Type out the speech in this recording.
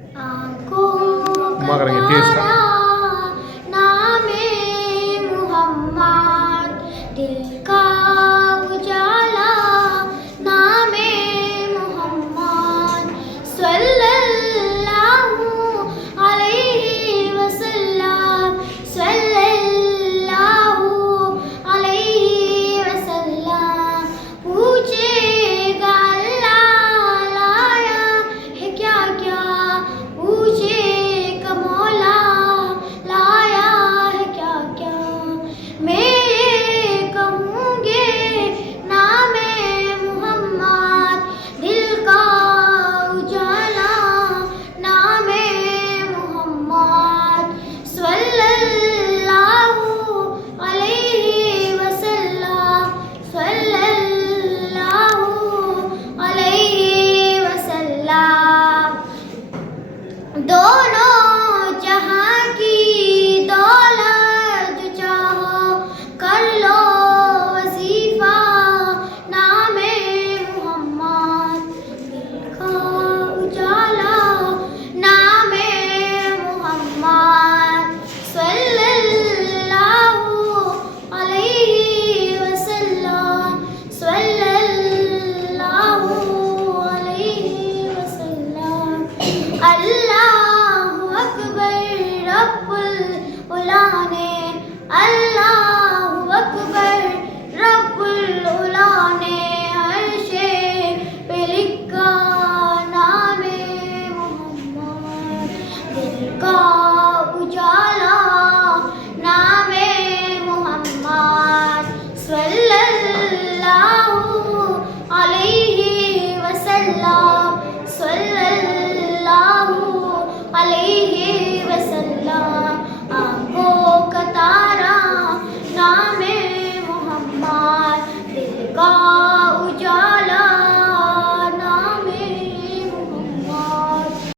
आंखों का घुमा करेंगे तेज का। तारा नामे मुहम्मद, दिल का उजाला नामे मुहम्मद, सल्लल्लाहु अलैहि वसल्लम, सल्लल्लाहु अलैहि वसल्लम। पूछेगा अल्लाह लाया है क्या क्या, पूछेगा मौला लाया है क्या क्या। मेरे कहूँगे नामे मुहम्मद, दिल का उजाला नामे मुहम्मद, सल्लल्लाहु अलैहि वसल्लम, सल्लल्लाहु अलैहि वसल्लम। दोनों जहां की दौलत जो चाहो कर लो वजीफा नामे मुहम्मद, दिल का उजाला नामे मुहम्मद, सल्लल्लाहु अलैहि वसल्लम, सल्लल्लाहु अलैहि वसल्लम। अल्लाहु अकबर रब्बुल उला ने